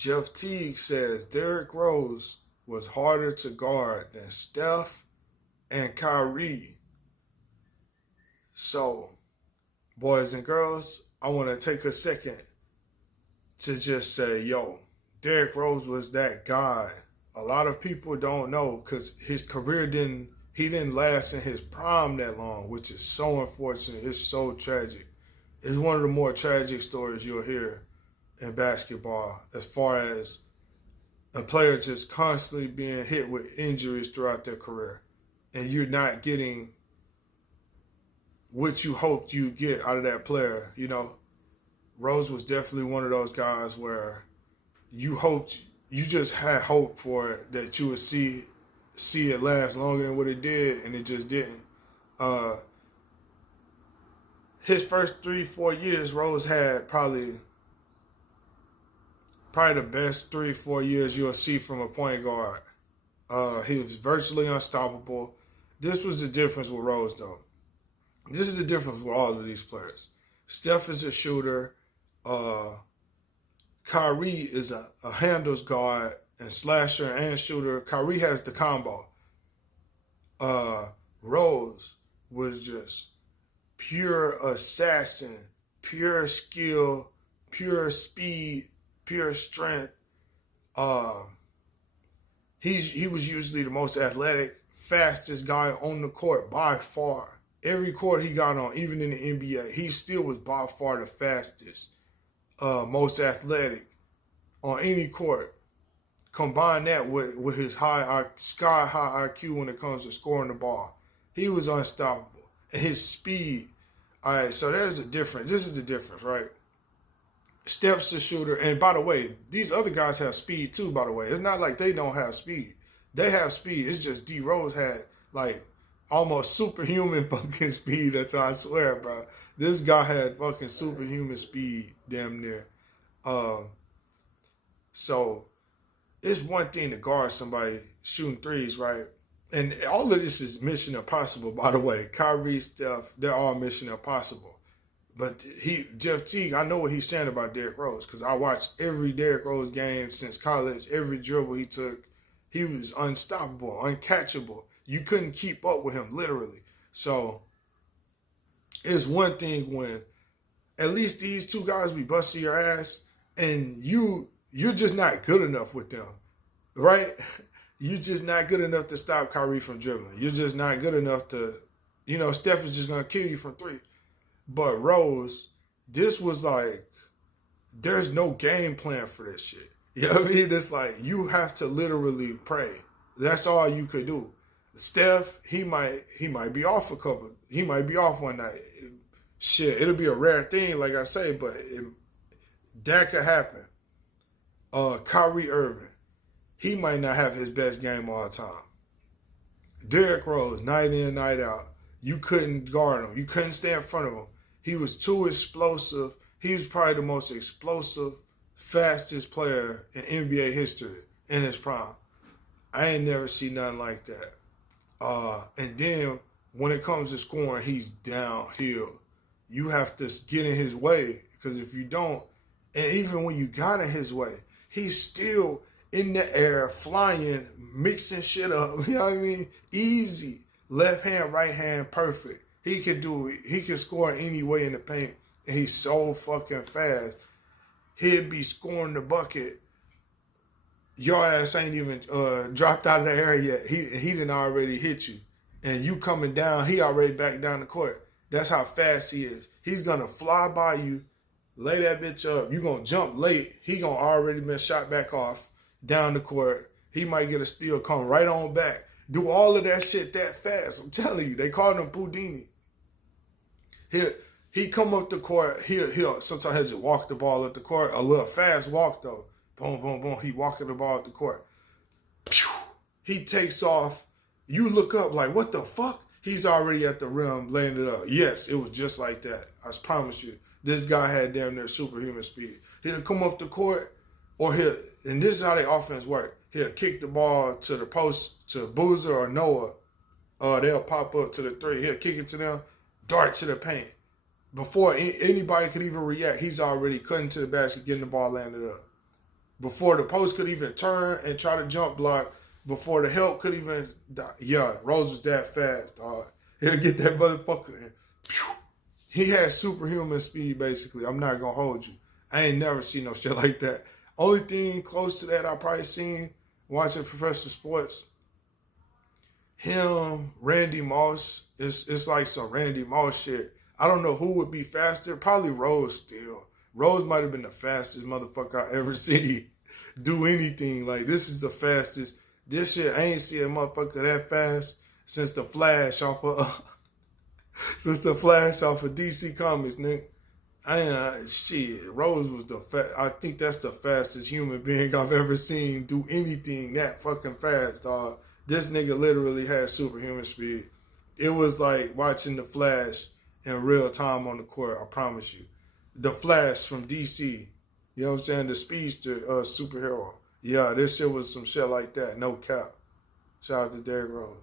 Jeff Teague says Derrick Rose was harder to guard than Steph and Kyrie. So, boys and girls, I want to take a second to just say, yo, Derrick Rose was that guy. A lot of people don't know because his career didn't last in his prime that long, which is so unfortunate. It's so tragic. It's one of the more tragic stories you'll hear in basketball, as far as a player just constantly being hit with injuries throughout their career, and you're not getting what you hoped you'd get out of that player. You know, Rose was definitely one of those guys where you just had hope for it, that you would see it last longer than what it did, and it just didn't. His first 3-4 years, Rose had probably the best 3-4 years you'll see from a point guard. He was virtually unstoppable. This was the difference with Rose, though. This is the difference with all of these players. Steph is a shooter. Kyrie is a handles guard and slasher and shooter. Kyrie has the combo. Rose was just pure assassin, pure skill, pure speed, pure strength. He was usually the most athletic, fastest guy on the court by far. Every court he got on, even in the NBA, he still was by far the fastest, most athletic on any court. Combine that with his sky high IQ when it comes to scoring the ball. He was unstoppable. And his speed. All right, so there's a difference. This is the difference, right? Steph's a shooter. And by the way, these other guys have speed too, by the way. It's not like they don't have speed. They have speed. It's just D. Rose had like almost superhuman fucking speed. That's how I swear, bro. This guy had fucking superhuman speed, damn near. So it's one thing to guard somebody shooting threes, right? And all of this is Mission Impossible, by the way. Kyrie, Steph, they're all Mission Impossible. But Jeff Teague, I know what he's saying about Derrick Rose, because I watched every Derrick Rose game since college. Every dribble he took, he was unstoppable, uncatchable. You couldn't keep up with him, literally. So it's one thing when at least these two guys be busting your ass, and you're just not good enough with them, right? You're just not good enough to stop Kyrie from dribbling. You're just not good enough to, Steph is just going to kill you from three. But Rose, this was like, there's no game plan for this shit. You know what I mean? It's like, you have to literally pray. That's all you could do. Steph, he might be off he might be off one night. Shit, it'll be a rare thing, like I say, but that could happen. Kyrie Irving, he might not have his best game all the time. Derrick Rose, night in, night out, you couldn't guard him. You couldn't stay in front of him. He was too explosive. He was probably the most explosive, fastest player in NBA history in his prime. I ain't never seen nothing like that. And then when it comes to scoring, he's downhill. You have to get in his way, because if you don't, and even when you got in his way, he's still in the air, flying, mixing shit up. You know what I mean? Easy. Left hand, right hand, perfect. He could do it. He could score any way in the paint. And he's so fucking fast. He'd be scoring the bucket. Your ass ain't even dropped out of the air yet. He done already hit you. And you coming down, he already back down the court. That's how fast he is. He's going to fly by you, lay that bitch up. You're going to jump late. He going to already been shot back off down the court. He might get a steal, come right on back. Do all of that shit that fast. I'm telling you, they called him Houdini. He come up the court. He'll sometimes he'll just walk the ball up the court. A little fast walk though. Boom, boom, boom. He walking the ball up the court. He takes off. You look up like, what the fuck? He's already at the rim, laying it up. Yes, it was just like that. I promise you. This guy had damn near superhuman speed. He'll come up the court, or and this is how their offense work. He'll kick the ball to the post, to Boozer or Noah. They'll pop up to the three. He'll kick it to them, dart to the paint. Before anybody could even react, he's already cutting to the basket, getting the ball landed up. before the post could even turn and try to jump block, before the help could even, yeah, Rose was that fast, dog. He'll get that motherfucker in. He had superhuman speed, basically. I'm not gonna hold you. I ain't never seen no shit like that. Only thing close to that I probably seen watching professional sports, him, Randy Moss. It's like some Randy Moss shit. I don't know who would be faster. Probably Rose still. Rose might have been the fastest motherfucker I ever seen do anything. Like, this is the fastest. This shit, I ain't seen a motherfucker that fast since the Flash off of DC Comics, nigga. Shit, Rose was I think that's the fastest human being I've ever seen do anything that fucking fast, dog. This nigga literally had superhuman speed. It was like watching the Flash in real time on the court, I promise you. The Flash from DC, you know what I'm saying? The speedster superhero. Yeah, this shit was some shit like that, no cap. Shout out to Derrick Rose.